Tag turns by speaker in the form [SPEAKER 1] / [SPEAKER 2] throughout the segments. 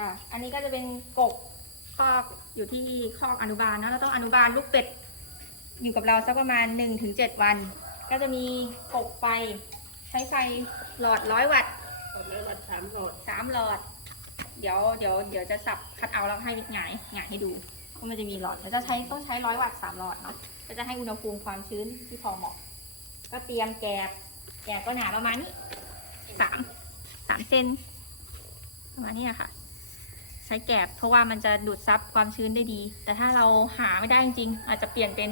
[SPEAKER 1] ค่ะ อันนี้ก็จะเป็นกกคอกอยู่ที่คอกอนุบาลนะเราต้องอนุบาลลูกเป็ด อยู่กับเราสักประมาณ 1-7ถึงวัน ก็จะมีกกไฟ ใช้ไฟหลอดร้อยวัตต์
[SPEAKER 2] หมดแล้ววันสามหลอด
[SPEAKER 1] สามหลอด เดี๋ยวเดี๋ยวเดี๋ยวจะสับคัดเอาแล้วให้หงายหงายให้ดูว่ามันจะมีหลอดแล้วจะใช้ต้องใช้ร้อยวัตต์สามหลอดเนาะก็จะให้อุณหภูมิความชื้นที่พอเหมาะ ก็เตรียมแกบแกบก็หนาประมาณนี้สามสามเซนประมาณนี้อะค่ะใช้แกบ เพราะว่ามันจะดูดซับความชื้นได้ดี แต่ถ้าเราหาไม่ได้จริง ๆ อาจจะเปลี่ยนเป็น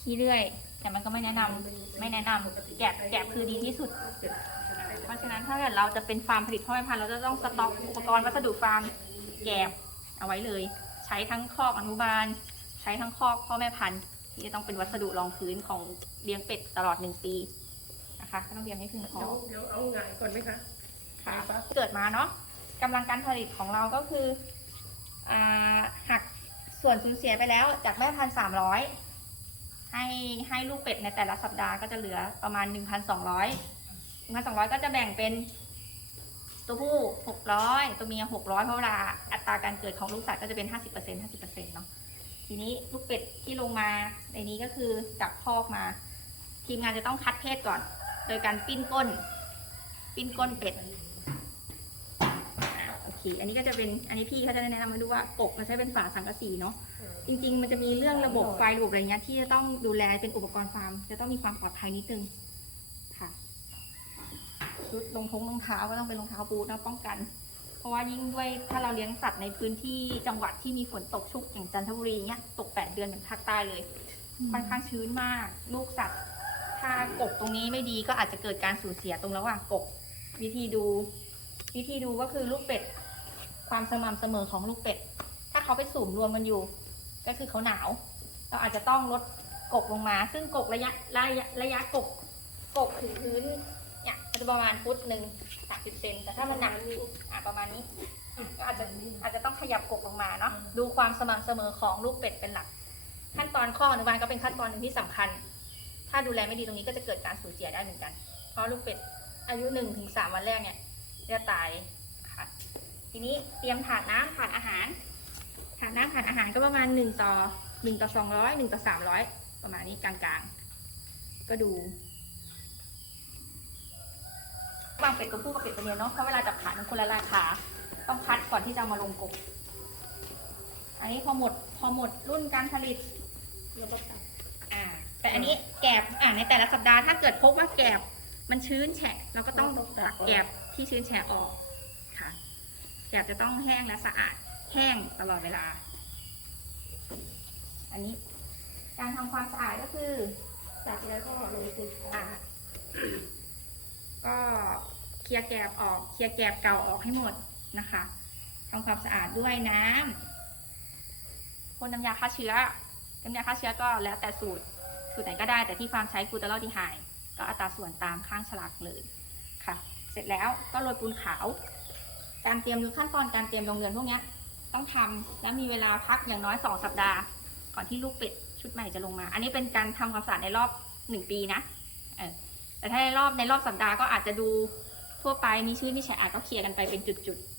[SPEAKER 1] ขี้เลื่อย แต่มันก็ไม่แนะนำไม่แนะนำแกบแกบคือดีที่สุด เพราะฉะนั้นถ้าเกิดเราจะเป็นฟาร์มผลิตพ่อแม่พันธุ์เราจะต้องสต็อกอุปกรณ์วัสดุฟาร์มแกบเอาไว้เลย ใช้ทั้งคอกอนุบาล ใช้ทั้งคอกพ่อแม่พันธุ์ที่จะต้องเป็นวัสดุรองพื้นของเลี้ยงเป็ดตลอดหนึ่งปีนะคะก็ต้องเตรียมให้เพียงพอ
[SPEAKER 2] เดี๋ยวเดี๋ยวเอาหงายก่อนไหมคะ
[SPEAKER 1] ค่ะเกิดมาเนาะ กำลังการผลิตของเราก็คืออหักส่วนสูญเสียไปแล้วจากแม่พันสามร้อยให้ให้ลูกเป็ดในแต่ละสัปดาห์ก็จะเหลือประมาณหนึ่งพันสองร้อยหนึ่งพันสองร้อยก็จะแบ่งเป็น ตัวผู้หกร้อยตัวเมียหกร้อยเพราะเวลาอัตราการเกิดของลูกสัตว์ก็จะเป็นห้าสิบเปอร์เซ็นต์ห้าสิบเปอร์เซ็นต์เนาะทีนี้ลูกเป็ดที่ลงมาในนี้ก็คือจากคอกมา ทีมงานจะต้องคัดเพศก่อน โดยการปิ้นก้น ปิ้นก้นเป็ด โอเคอันนี้ก็จะเป็นอันนี้พี่เขาจะแนะนำมาดูว่าปกมันใช้เป็นฝาสังกะสีเนาะจริง ๆ มันจะมีเรื่องระบบไฟระบบอะไรเงี้ยที่จะต้องดูแลเป็นอุปกรณ์ฟาร์ม จะต้องมีความปลอดภัยนิดนึงค่ะชุดรองทงรองเท้าก็ต้องเป็นรองเท้าบูทนะป้องกัน เพราะว่ายิ่งด้วยถ้าเราเลี้ยงสัตว์ในพื้นที่จังหวัดที่มีฝนตกชุกอย่างจันทบุรีเนี้ยตกแปดเดือนเหมือนภาคใต้เลยค่อนข้างชื้นมาก ลูกสัตว์ ถ้ากกตรงนี้ไม่ดีก็อาจจะเกิดการสูญเสียตรงระหว่างกกวิธีดู วิธีดูก็คือลูกเป็ด ความสม่ำเสมอของลูกเป็ด ถ้าเขาไปสูมรวมกันอยู่ ก็คือเขาหนาว เราอาจจะต้องลดกกลงมา ซึ่งกกระยะระยะระยะกกกกถึงพื้นเนี่ยจะประมาณฟุตหนึ่งสามสิบเซนแต่ถ้ามันหนักอะประมาณนี้อะก็อาจจะอาจจะต้องขยับกกลงมาเนาะดูความสม่ำเสมอของลูกเป็ดเป็นหลัก ขั้นตอนข้ออนุบาลก็เป็นขั้นตอนหนึ่งที่สำคัญ ถ้าดูแลไม่ดีตรงนี้ก็จะเกิดการสูญเสียได้เหมือนกัน เพราะลูกเป็ดอายุหนึ่งถึงสามวันแรกเนี่ยจะตายค่ะ ทีนี้เตรียมถาดน้ำถาดอาหาร ถาดน้ำถาดอาหารก็ประมาณหนึ่งต่อหนึ่งต่อสองร้อยหนึ่งต่อสามร้อยประมาณนี้กลางๆ ก็ดูวางเป็ดตัวผู้กับเป็ดตัวเมียเนาะเพราะเวลาจับขายมันคนละราคาต้องคัดก่อนที่จะเอามาลงกบอันนี้พอหมดพอหมดรุ่นการผลิต
[SPEAKER 2] แล้วก็ตัด
[SPEAKER 1] อ่า แต่อันนี้แกบอ่าในแต่ละสัปดาห์ถ้าเกิดพบว่าแกบมันชื้นแฉะเราก็ต้องตักแกบที่ชื้นแฉะออกค่ะ แกจะต้องแห้งและสะอาดแห้งตลอดเวลา อันนี้การทำความสะอาดก็คือ
[SPEAKER 2] ตัดแล้วก็ลงติด
[SPEAKER 1] อ่าก็เคลียร์แกบออกเคลียร์แกบเก่าออกให้หมดนะคะทำความสะอาดด้วยน้ำพ่นน้ำยาฆ่าเชื้อน้ำยาฆ่าเชื้อก็แล้วแต่สูตร สูตรไหนก็ได้แต่ที่ฟาร์มใช้กูตาลอดีไฮก็อัตราส่วนตามข้างฉลากเลยค่ะ เสร็จแล้วก็โรยปูนขาว การเตรียมหรือขั้นตอนการเตรียมโรงเรือนพวกนี้ต้องทำแล้วมีเวลาพักอย่างน้อยสองสัปดาห์ ก่อนที่ลูกเป็ดชุดใหม่จะลงมา อันนี้เป็นการทำความสะอาดในรอบหนึ่งปีนะเออแต่ถ้าในรอบในรอบสัปดาห์ก็อาจจะดูทั่วไปมีชื่อมีแฉะอาจก็เคลียร์กันไปเป็นจุดๆ